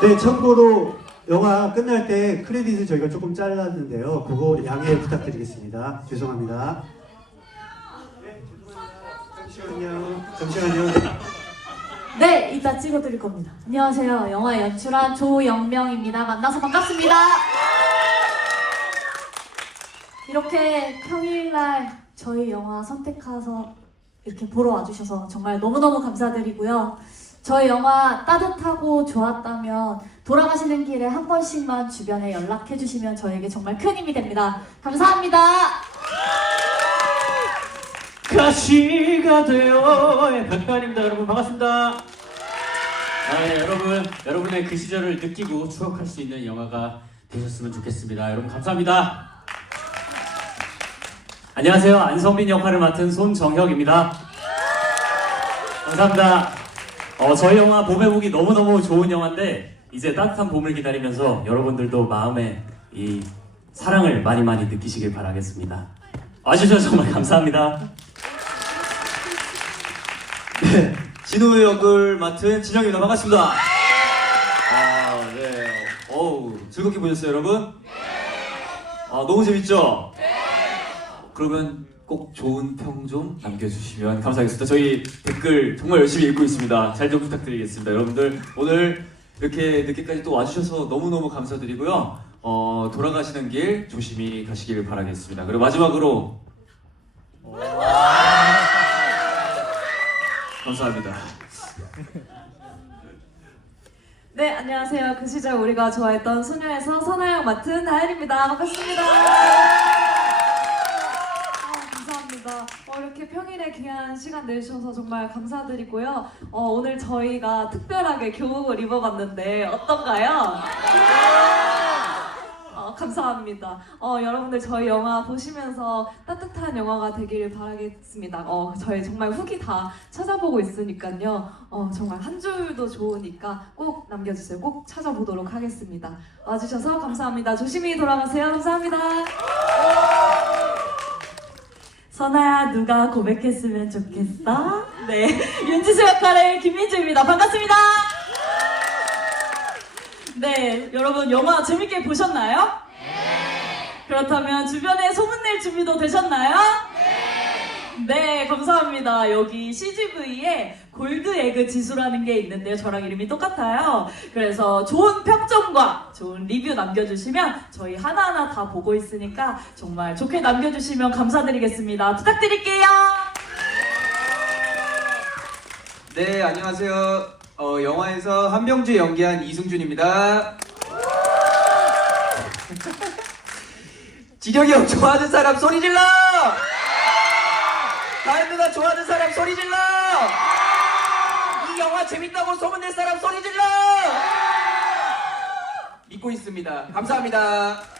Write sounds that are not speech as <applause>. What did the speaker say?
네, 참고로 영화 끝날 때 크레딧을 저희가 조금 잘랐는데요. 그거 양해 부탁드리겠습니다. 죄송합니다. 네, 잠시만요. 잠시만요. 네, 이따 찍어드릴 겁니다. 안녕하세요. 영화 연출한 조영명입니다. 만나서 반갑습니다. 이렇게 평일날 저희 영화 선택해서 이렇게 보러 와주셔서 정말 너무너무 감사드리고요. 저희 영화 따뜻하고 좋았다면 돌아가시는 길에 한 번씩만 주변에 연락해 주시면 저에게 정말 큰 힘이 됩니다. 감사합니다. 가시가 돼요. 예, 백관입니다, 여러분 반갑습니다. 아, 예, 여러분, 여러분의 그 시절을 느끼고 추억할 수 있는 영화가 되셨으면 좋겠습니다. 여러분 감사합니다. 안녕하세요, 안성빈 역할을 맡은 손정혁입니다. 감사합니다. 어, 저희 영화 보기 너무너무 좋은 영화인데 이제 따뜻한 봄을 기다리면서 여러분들도 마음에 이 사랑을 많이 많이 느끼시길 바라겠습니다. 와주셔서 정말 감사합니다. 진우 역을 맡은 진영입니다. 반갑습니다. 아, 네. 어우, 즐겁게 보셨어요, 여러분? 아, 너무 재밌죠? 그러면 꼭 좋은 평 좀 남겨주시면 감사하겠습니다. 저희 댓글 정말 열심히 읽고 있습니다. 잘 좀 부탁드리겠습니다. 여러분들, 오늘 이렇게 늦게까지 또 와주셔서 너무너무 감사드리고요. 어, 돌아가시는 길 조심히 가시길 바라겠습니다. 그리고 마지막으로, 감사합니다. 네, 안녕하세요. 그 시절 우리가 좋아했던 소녀에서 선아양 맡은 다현입니다. 반갑습니다. 아, 감사합니다. 어, 이렇게 평일에 귀한 시간 내주셔서 정말 감사드리고요. 어, 오늘 저희가 특별하게 교복을 입어봤는데 어떤가요? 어, 감사합니다. 어, 여러분들 저희 영화 보시면서 따뜻한 영화가 되기를 바라겠습니다. 어, 저희 정말 후기 다 찾아보고 있으니까요. 어, 정말 한 줄도 좋으니까 꼭 남겨주세요. 꼭 찾아보도록 하겠습니다. 와주셔서 감사합니다. 조심히 돌아가세요. 감사합니다. 선아야 누가 고백했으면 좋겠어? 네, 윤지수 역할의 김민주입니다. 반갑습니다. 네, 여러분 영화 재밌게 보셨나요? 네. 그렇다면 주변에 소문낼 준비도 되셨나요? 네. 네, 감사합니다. 여기 CGV에 골드 에그 지수라는 게 있는데요. 저랑 이름이 똑같아요. 그래서 좋은 평점과 좋은 리뷰 남겨주시면 저희 하나하나 다 보고 있으니까 정말 좋게 남겨주시면 감사드리겠습니다. 부탁드릴게요. 네, 안녕하세요. 어, 영화에서 한병주 연기한 이승준입니다. <laughs> 지력이 형 좋아하는 사람 소리 질러! 다현 누나 좋아하는 사람 소리 질러! 이 영화 재밌다고 소문낼 사람 소리 질러! 믿고 있습니다. 감사합니다.